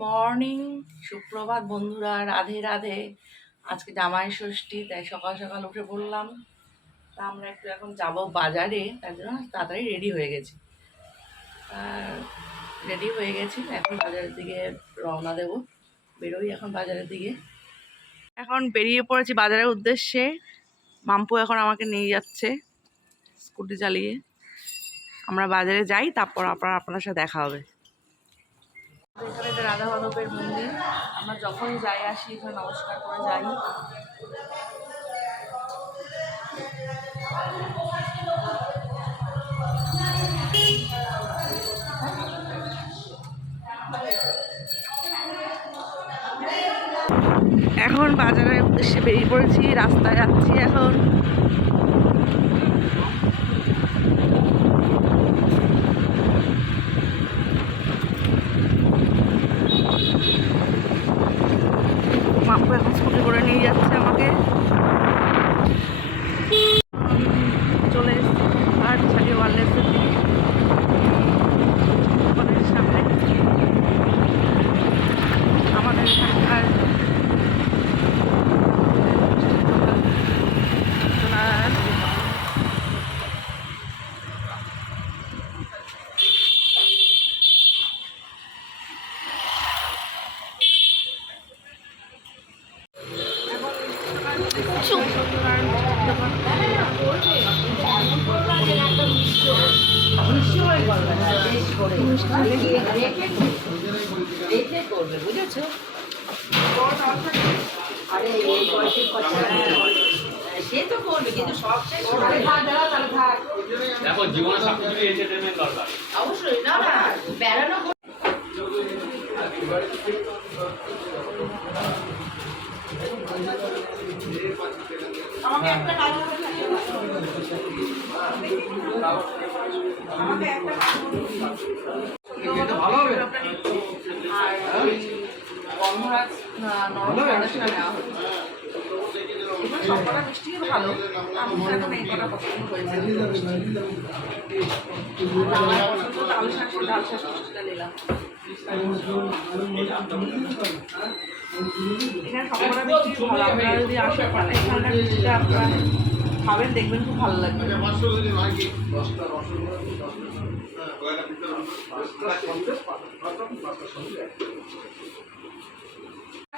Morning, সুপ্রভাত বন্ধুরা, রাধে রাধে। আজকে জামাই ষষ্ঠী, তাই সকাল সকাল উঠে পড়লাম। তা আমরা একটু এখন যাব বাজারে, তার জন্য তাড়াতাড়ি রেডি হয়ে গেছি। এখন বাজারের দিকে রওনা দেব। বেরোই এখন বাজারের দিকে। এখন বেরিয়ে পড়েছি বাজারের উদ্দেশ্যে। মাম্পু এখন আমাকে নিয়ে যাচ্ছে স্কুটি চালিয়ে। আমরা বাজারে যাই, তারপর আপনার সাথে দেখা হবে। এখানে একটা রাধা মাধবের মন্দির। আমরা যখনই যাই আসি এখানে নমস্কার করে যাই। এখন বাজারের উদ্দেশ্যে বেরিয়ে পড়েছি, রাস্তায় যাচ্ছি এখন। মাম্পু এখন স্কুটি করে নিয়ে যাচ্ছে আমাকে। চলে এসেছি আর ছাড়িয়ে ওয়ারলেসের দিকে সামনে। আমাদের এখানকার বুঝেছো? সে তো করবে, কিন্তু সব শেষ দেখো জীবনে সবকিছু এন্টারটেইনমেন্ট দরকার। অবশ্যই না না বেড়ানো আমাকে একটা কাজ আমাকে একটা ভালো হবে। আর গন্ধরাজ নরম পড়াশোনা নেওয়া হচ্ছে। সবকটা মিষ্টি ভালো, আমার এখন এই কটা পছন্দ হয়েছে। আমার পছন্দ ডাল শাক মিষ্টিটা নিলাম। এখানে সবকটা মিষ্টি ভালো। আপনারা যদি আসেন এখানকার মিষ্টিটা আপনারা খাবেন, দেখবেন খুব ভালো লাগবে।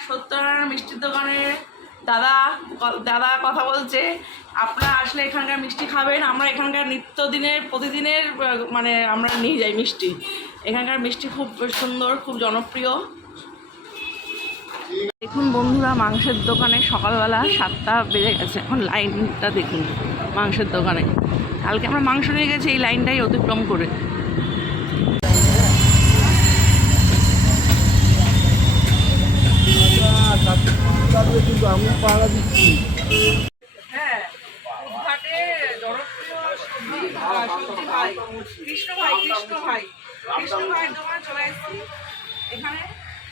সত্যনারায়ণ মিষ্টির দোকানের দাদা কথা বলছে, আপনারা আসলে এখানকার মিষ্টি খাবেন। আমরা এখানকার নিত্যদিনের প্রতিদিনের মানে আমরা নিয়ে যাই মিষ্টি। এখানকার মিষ্টি খুব সুন্দর, খুব জনপ্রিয়। দেখুন বন্ধুরা, মাংসের দোকানে সকালবেলা 7টা বেজে গেছে। এখন লাইনটা দেখুন মাংসের দোকানে। কালকে আমরা মাংস নিয়ে গেছি এই লাইনটাই অতিক্রম করে। কিন্তু আমি পাড়া দিচ্ছি। হ্যাঁ, ঘাটে জনপ্রিয় সবজি ভাই কৃষ্ণ ভাইয়ের দোকানে চলে এসেছি এখানে।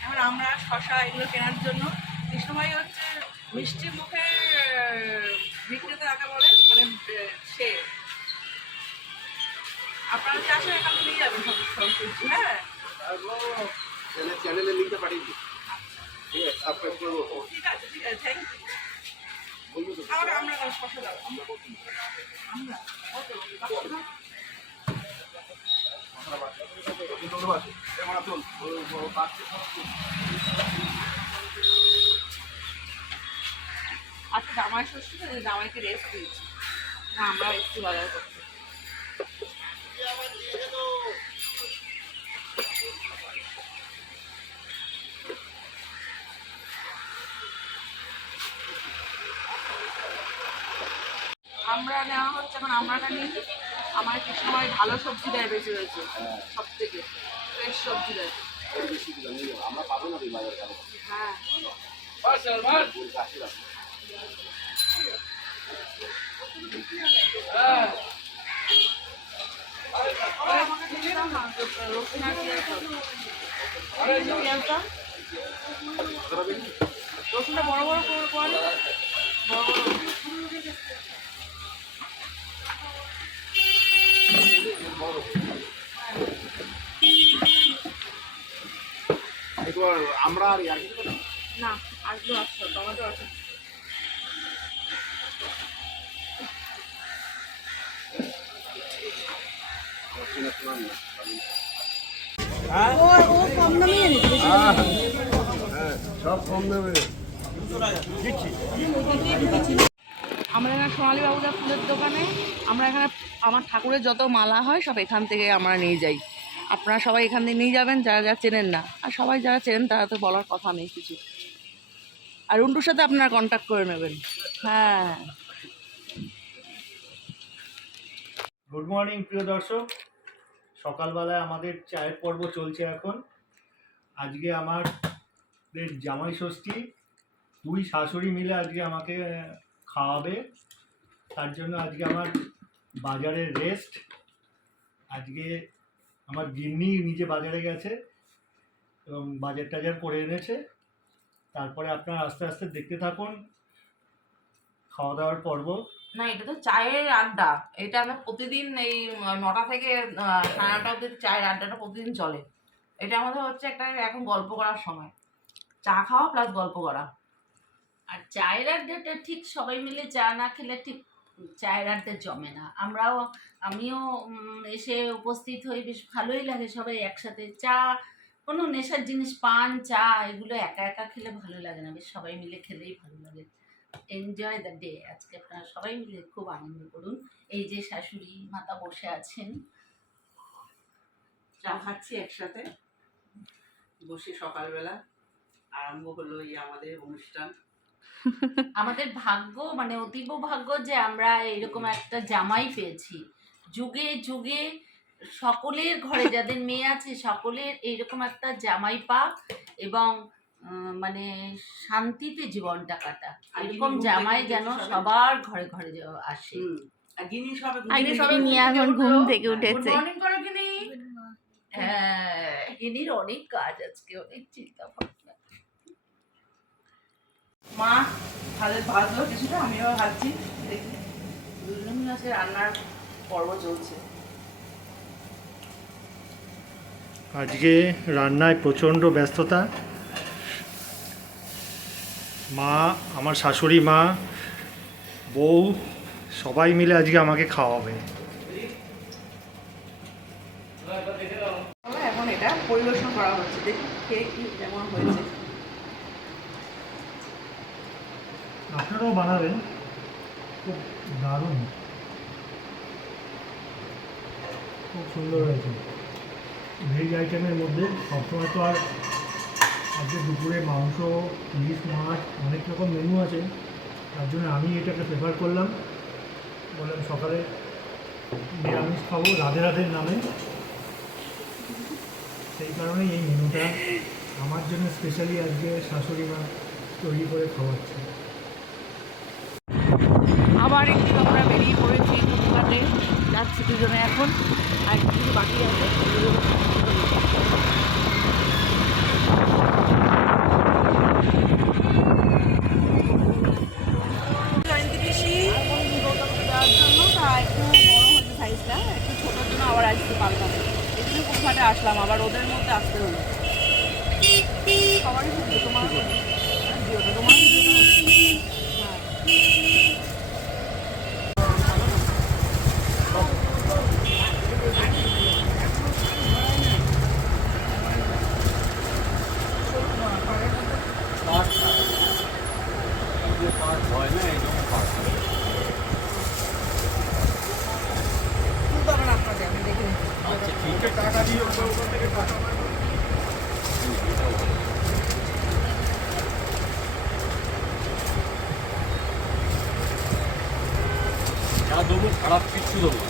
এখন আমরা শশা এগুলো কেনার জন্য। কৃষ্ণ ভাই হচ্ছে মিষ্টি মুখের বিক্রেতা যাকে বলে, মানে সে। আপনারা যদি আসেন এখানে নিয়ে যাবেন সব সবজি। হ্যাঁ, চ্যানেলে লিংকটা পাঠিয়ে দিই। ঠিক আছে, সাবস্ক্রাইব করবো। ঠিক আছে, থ্যাংক ইউ। আমরা শশা দাও, আমরা আচ্ছা জামাই ষষ্ঠী, জামাইকে রেস্ট দিয়েছি। আমরা একটু বাজার করতে। আমরা নেওয়া হচ্ছে এখন, আমরাটা নিই। আমার কৃষ্ণ ভাই ভালো সবজি দেয়, বেশি রয়েছে সব থেকে ফ্রেশ সবজি দেয়। আমরা পাবো না বাজার। হ্যাঁ, রসুনটা বড় বড় করে বড় বড় তোমার আমরা আর ইয়ার কিছু না আসলো আসছো টমেটো আছে। সব কম দেবে। আমরা এখানে সোনালী বাবুদার ফুলের দোকানে আমরা এখানে আমার ঠাকুরের যত মালা হয় সব এখান থেকে আমরা নিয়ে যাই। আপনারা সবাই এখান থেকে নিয়ে যাবেন যারা যারা চেনেন না, আর সবাই যারা চেনেন তারা তো বলার কথা নেই কিছু। আর রুন্টুর সাথে আপনারা কন্ট্যাক্ট করে নেবেন। হ্যাঁ, গুড মর্নিং প্রিয় দর্শক, সকালবেলায় আমাদের চায়ের পর্ব চলছে এখন। আজকে আমার জামাই ষষ্ঠী, দুই শাশুড়ি মিলে আজকে আমাকে খাওয়াবে। তার জন্য আজকে আমার বাজারের রেস্ট। আজকে আমার গিন্নি নিজে বাজারে গেছে এবং বাজার টাজার করে এনেছে। তারপরে আপনারা আস্তে আস্তে দেখতে থাকুন খাওয়া দাওয়ার পর্ব। না এটা তো চায়ের আড্ডা, এটা আমরা প্রতিদিন এই 9টা থেকে 9:30 অবধি চায়ের আড্ডাটা প্রতিদিন চলে। এটা আমাদের হচ্ছে একটা এখন গল্প করার সময়, চা খাওয়া প্লাস গল্প করা। আর চায়ের আড্ডাটা ঠিক সবাই মিলে চা না খেলে ঠিক চায়ের আড্ডা জমে না। আমিও এসে উপস্থিত হই, বেশ ভালোই লাগে সবাই একসাথে। চা কোনো নেশার জিনিস, পান চা এগুলো একা একা খেলে ভালো লাগে না, বেশ সবাই মিলে খেলেই ভালো লাগে। Enjoy the day. আজকে আপনারা সবাই মিলে খুব আনন্দ করুন। এই যে শাশুড়ি মাতা বসে আছেন, চা খাচ্ছি একসাথে বসে, সকালবেলা আরম্ভ হলো এই আমাদের অনুষ্ঠান। আমাদের ভাগ্য মানে অতীব ভাগ্য যে আমরা এরকম একটা জামাই পেয়েছি। যুগে যুগে সকলের ঘরে যাদের মেয়ে আছে সকলের এইরকম একটা জামাই পাক এবং মানে শান্তিতে জীবনটা কাটা। এরকম জামাই যেন সবার ঘরে ঘরে আসে। এখন ঘুম থেকে উঠেছে। হ্যাঁ, গিনির অনেক কাজ আজকে, অনেক চিন্তা ভাবনা। মা ভাজলো কিছুটা, আমিও ভাজছি। দেখি দুজনে মিলে আজকে রান্নার পর্ব চলছে। আজকে রান্নায় প্রচণ্ড ব্যস্ততা। মা, আমার শাশুড়ি মা, বউ সবাই মিলে আজকে আমাকে খাওয়াবে। এখন এটা পরিবেশন করা হচ্ছে, দেখি খেয়ে কি কেমন হয়েছে। আপনারাও বানাবেন, খুব দারুণ, খুব সুন্দর হয়েছে। ভেজ আইটেমের মধ্যে সবসময় তো আর আজকে দুপুরে মাংস, ইলিশ মাছ, অনেক রকম মেনু আছে। তার জন্য আমি এটাকে প্রেফার করলাম, বললাম সকালে নিরামিষ খাবো রাধে রাধের নামে। সেই কারণেই এই মেনুটা আমার জন্য স্পেশালি আজকে শাশুড়ি মা তৈরি করে খাওয়াচ্ছে। আবার একটু আমরা বেরিয়ে পড়েছি ফুটপাতে, যাচ্ছি দুজনে এখন। আর কিছু বাকি আছে। দেওয়ার জন্য তা একটু বড় হয়েছে সাইজটা, একটু ছোটোর জন্য আবার আসতে পারলাম। এই জন্য ফুটপাতে আসলাম, আবার ওদের মধ্যে আসতে হলো। সবারই সুন্দর, তোমার ভিডিওটা তোমার ভিডিওটা টাকা দিয়ে ওখান থেকে টাকা দেবো, খারাপ কিচ্ছু দেবো।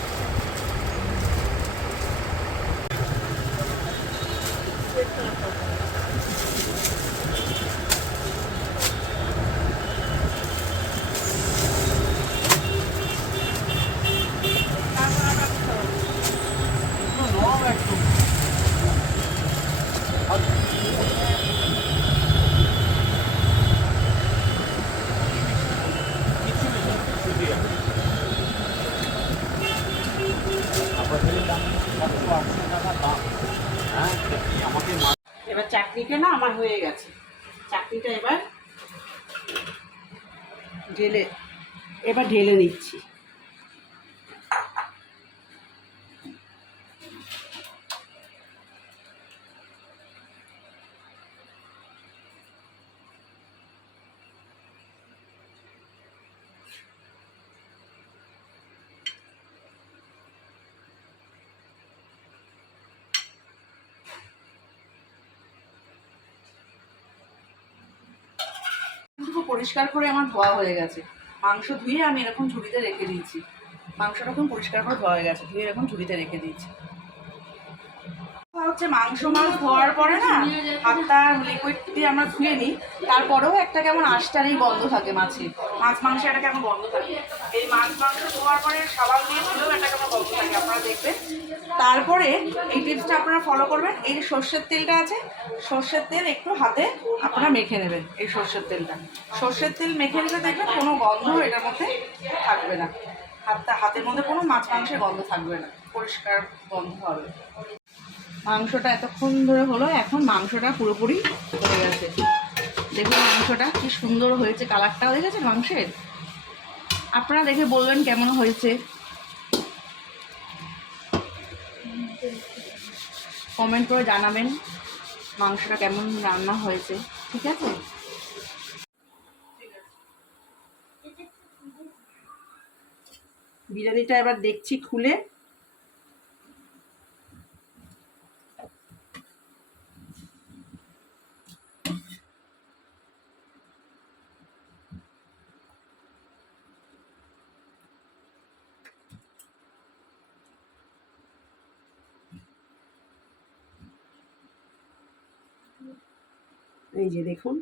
এদিকে না আমার হয়ে গেছে। চাটনিটা এবার ঢেলে নিচ্ছি। পুরো পরিষ্কার করে আমার ধোয়া হয়ে গেছে। মাংস ধুয়ে আমি এরকম ঝুড়িতে রেখে দিয়েছি। মাংসটা এখন পরিষ্কার করে ধোয়া হয়ে গেছে, ধুয়ে এরকম ঝুড়িতে রেখে দিয়েছি। হচ্ছে মাংস মাছ ধোয়ার পরে না হাতটা লিকুইড দিয়ে আমরা ধুয়ে নিই, তারপরেও একটা কেমন আষ্টারই গন্ধ থাকে মাছে, মাংস একটা কেমন গন্ধ থাকে। এই মাংস ধোয়ার পরে সাবান দিয়ে ধুলেও একটা কেমন গন্ধ থাকে, আপনারা দেখবেন। তারপরে এই টিপসটা আপনারা ফলো করবেন। এই সর্ষের তেলটা আছে, সর্ষের তেল একটু হাতে আপনারা মেখে নেবেন। এই সর্ষের সর্ষের তেল মেখে নিলে দেখবেন কোনো গন্ধ এটার মধ্যে থাকবে না। হাতের মধ্যে কোনো মাংসের গন্ধ থাকবে না, পরিষ্কার গন্ধ হবে। মাংসটা এতক্ষণ ধরে হলো, এখন মাংসটা পুরোপুরি হয়ে গেছে। দেখুন মাংসটা কি সুন্দর হয়েছে, কালারটাও দেখেছেন মাংসের। আপনারা দেখে বলবেন কেমন হয়েছে, কমেন্ট করে জানাবেন মাংসটা কেমন রান্না হয়েছে। ঠিক আছে, বিরিয়ানিটা এবার দেখছি খুলে। এই যে দেখুন,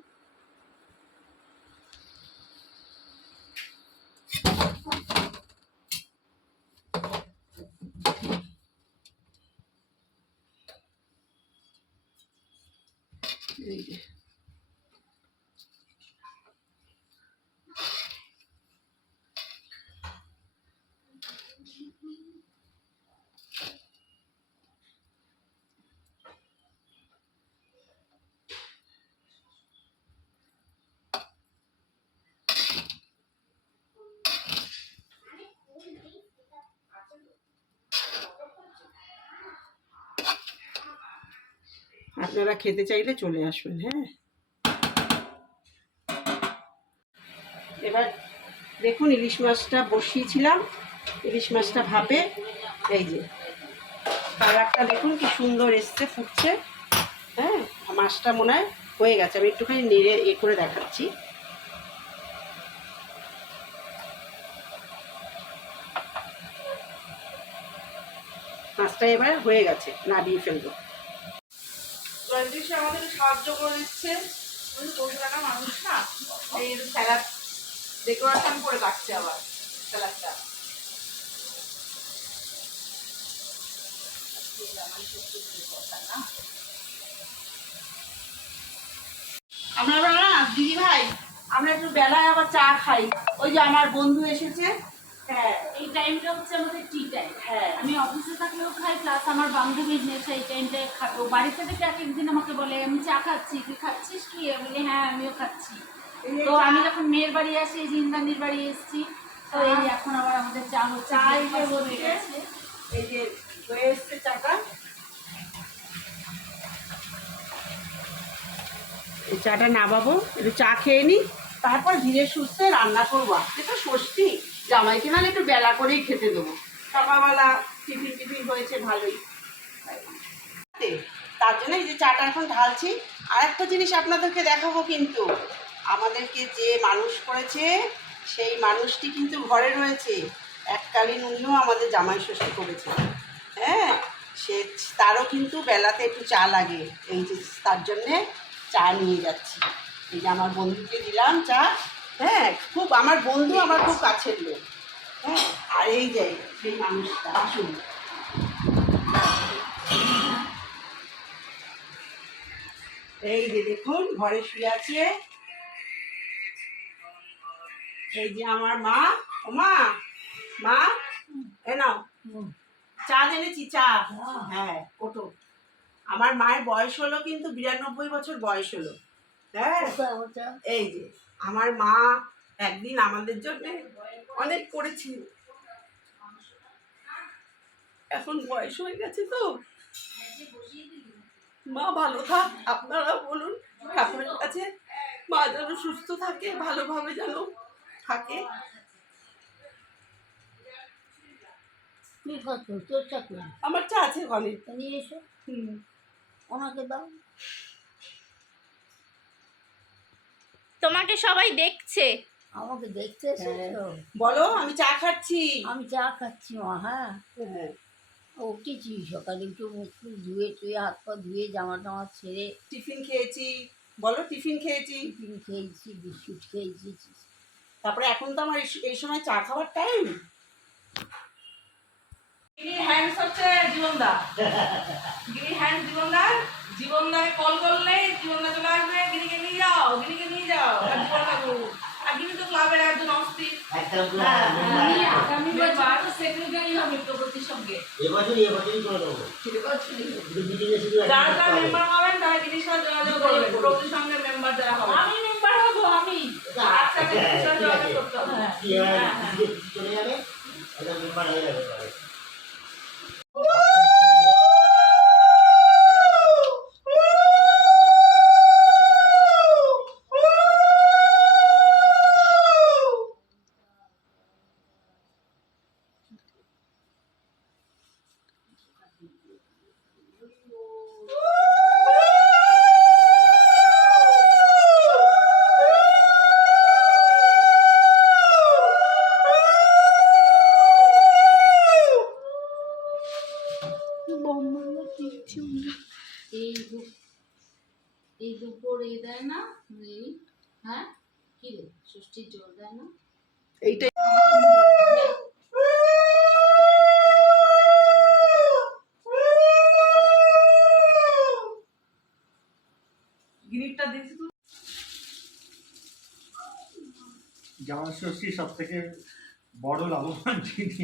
এই যে আপনারা খেতে চাইলে চলে আসবেন। হ্যাঁ, এবার দেখুন ইলিশ মাছটা বসিয়েছিলাম, ইলিশ মাছটা ভাপে। এই যে কালারটা দেখুন কি সুন্দর এসছে, ফুটছে। হ্যাঁ, মাছটা মনে হয় হয়ে গেছে। আমি একটুখানি নেড়ে করে দেখাচ্ছি। মাছটা এবার হয়ে গেছে, নামিয়ে ফেলবো। জয়দীশ আমাদের সাহায্য করে দিচ্ছে। 200 টাকা মানুষ না, এই স্যালাড ডেকোরেশন করে রাখছে আবার স্যালাডটা। আমরা না দিদি ভাই, আমরা একটু বেলায় আবার চা খাই। ওই যে আমার বন্ধু এসেছে। হ্যাঁ, এই টাইমটা হচ্ছে আমাদের টি টাইম। হ্যাঁ, আমি অফিসে থাকলেও খাই, প্লাস আমার বান্ধবীর মেয়েছে এই টাইমটায় খাবে। ও বাড়িতে থেকে এক একদিন আমাকে বলে আমি চা খাচ্ছি, তুই খাচ্ছিস কি? আমি বলি হ্যাঁ আমিও খাচ্ছি। তো আমি যখন মেয়ের বাড়ি আসি, এই যে ইন্দ্রাণীর বাড়ি এসেছি, তো এই এখন আবার আমাদের চা হচ্ছে। চা এই যে হয়ে গেছে, এই যে হয়ে এসছে চাটা। এই চাটা নামাবো, একটু চা খেয়ে নিই, তারপর ধীরে সুস্থে রান্না করবো। এটা ষষ্ঠী, জামাইকে নাহলে একটু বেলা করেই খেতে দেবো। সকালবেলা টিফিন হয়েছে ভালোই, তার জন্য এই যে চাটা এখন ঢালছি। আর একটা জিনিস আপনাদেরকে দেখাবো, কিন্তু আমাদেরকে যে মানুষ করেছে সেই মানুষটি কিন্তু ঘরে রয়েছে। এককালীন উনিও আমাদের জামাই ষষ্ঠী করেছে। হ্যাঁ, তারও কিন্তু বেলাতে একটু চা লাগে। এই যে তার জন্যে চা নিয়ে যাচ্ছি। এই যে আমার বন্ধুকে দিলাম চা। হ্যাঁ, খুব আমার বন্ধু, আমার খুব কাছের লোক। হ্যাঁ, আর এই যে সেই মানুষটা আসুন। এই যে দেখুন ঘরে শুয়ে আছে। এই যে আমার মা। ও মা, এ নাও চা এনেছি, চা। হ্যাঁ, ওঠো। আমার মায়ের বয়স হলো কিন্তু 92 বছর বয়স হলো। হ্যাঁ, এই যে আমার মা একদিন আমাদের জন্য অনেক করেছিল, এখন বয়স হয়ে গেছে তো মা ভালো থাক। আপনারা বলুন ঠাকুরের কাছে মা যেন সুস্থ থাকে, ভালোভাবে যেন থাকে। কি করছো তোর চাকরি আমার চা আছে ঘরে। নিয়ে এসো ওনাকে দাও। তোমাকে সবাই দেখছে। আমাকে দেখতে এসেছো? বলো আমি চা খাচ্ছি। আমি চা খাচ্ছি মা। হ্যাঁ, হ্যাঁ, উঠেছি সকালে, একটু মুখ টুক ধুয়ে টুয়ে হাত পা ধুয়ে জামা টামা ছেড়ে টিফিন খেয়েছি। বলো টিফিন খেয়েছি, টিফিন খেয়েছি, বিস্কুট খেয়েছি। তারপরে এখন তো আমার এই সময় চা খাওয়ার টাইম। হ্যান্ডস হচ্ছে জীবনদা, গিনি হ্যান্ড জীবনদার। জীবনদাকে কল করলে জীবনদা চলে আসবে, গিনিকে নিয়ে যাও, গিনিকে নিয়ে যাও। আর জীবনদা করবো। আর গিনি তো ক্লাবের একজন অস্থির। আমি আগামী বছর তো সেক্রেটারি হবে প্রগতির সঙ্গে। যারা যারা মেম্বার হবেন তারা গিনির সাথে যোগাযোগ করবেন। প্রতির সঙ্গে মেম্বার যারা হবে। আমি মেম্বার হবো আমি। আচ্ছা, গিনির সাথে যোগাযোগ করতে হবে। এই দুপুর এই দেয় না, এই হ্যাঁ কি রে ষষ্ঠীর জোর দেয় না। এইটাই গিনিরটা দিয়েছি তো। জামাই ষষ্ঠী সব থেকে বড় লাভবান জিনিস।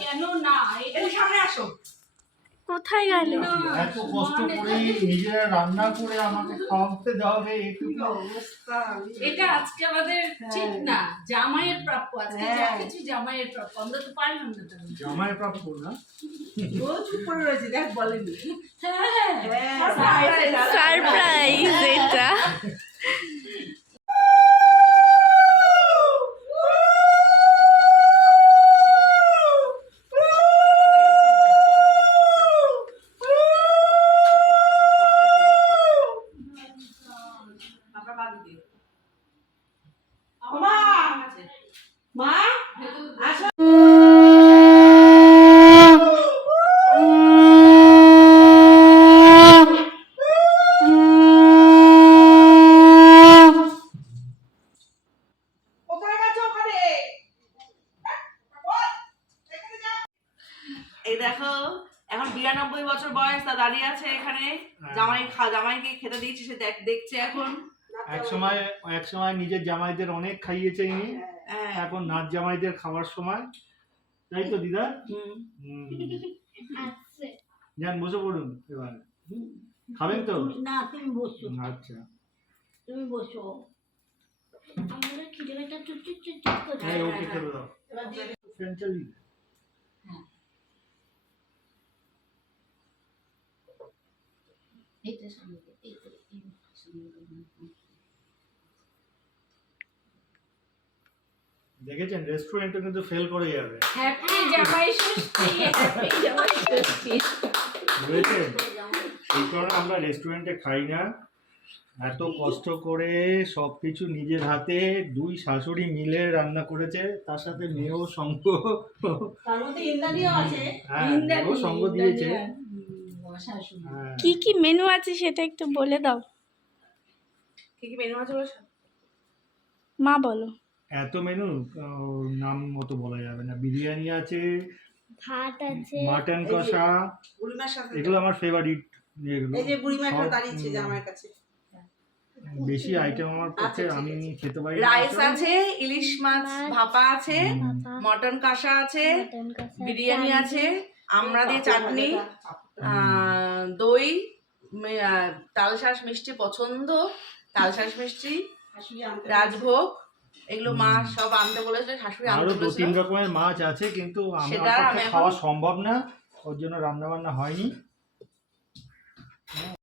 কেন না এই সামনে আসো। কোথায় গেল? এত কষ্ট করে নিজেরা রান্না করে আমাকে খাওয়াতে দেওয়া হবে, এটুকু অবস্থা। এটা আজকে আমাদের ঠিক না, জামাইয়ের প্রাপ্য। আজকে যা হ্যাঁ। কিছু জামাইয়ের প্রাপ্য, আমরা তো পারলাম না তেমন। জামাই প্রাপ্য না। ও চুপ করে রয়েছে, দেখ বলেনি। হ্যাঁ সারপ্রাইজ এটা। আপনার বাদ দিয়ে। মা মা আসো। কোথায় গেছো ওখানে? এই দেখো এখন 92 বছর বয়স, তা দাঁড়িয়ে আছে এখানে। জামাইকে খেতে দিয়েছি, সে দেখছে এখন। এক সময় নিজের জামাইদের অনেক খাইয়েছে ইনি, হ্যাঁ। এখন নাচ জামাইদের খাওয়ার সময়, তাই তো দিদা? হুম। যান বসে পড়ুন এবার, খাবেন তো? না তুমি বসো, আচ্ছা, তুমি বসো। আমাদের খিদে পেটে চুপ চুপ চুপ করছে। হ্যাঁ ওকে খেতে দাও। এবার দিয়ে ফ্যান চালিয়ে দে। এইটা সামনে দে, এইটা সামনে দে। দেখেছেন রেস্টুরেন্টে কিন্তু ফেল করে যাবে, হ্যাপি জামাই ষষ্ঠী, হ্যাপি জামাই ষষ্ঠী। বুঝেছেন? এই কারণে আমরা রেস্টুরেন্টে খাই না। এত কষ্ট করে সবকিছু নিজের হাতে দুই শাশুড়ি মিলে রান্না করেছে, তার সাথে মেয়েও সঙ্গ, তার মধ্যে ইন্দ্রাণীও আছে। হ্যাঁ মেয়েও সঙ্গ দিয়েছে। শাশুড়ি হ্যাঁ, কি কি মেনু আছে সেটা একটু বলে দাও। কি কি মেনু আছে বলছো? মা বলো। এত মেনু নাম মতো বলা যাবে না। বিরিয়ানি আছে, ভাত আছে, মাটন কষা, বুড়িমার সাথে এগুলো আমার ফেভারিট। এই যে বুড়িমা একটা দাঁড়িয়েছে জামাইয়ের কাছে। বেশি আইটেম আমার পক্ষে আচ্ছা, ঠিক আমি আছে। খেতে পারি রাইস আছে, ইলিশ মাছ মাছ, ভাপা আছে, বাবা, মটন কষা আছে, মটন কষা, বিরিয়ানি চাল, আছে, আমড়া দিয়ে চাটনি, দই, তালশাঁস মিষ্টি পছন্দ, তালশাঁস মিষ্টি, শাশুড়ি আনতে রাজভোগ, এগুলো মা সব আনতে বলেছে, শাশুড়ি আরো আনতে 2-3 বলেছিল। রকমের মাছ আছে, কিন্তু আমার সেটা আমি পক্ষে এখন- খাওয়া সম্ভব না, ওর জন্য রান্না বান্না হয়নি।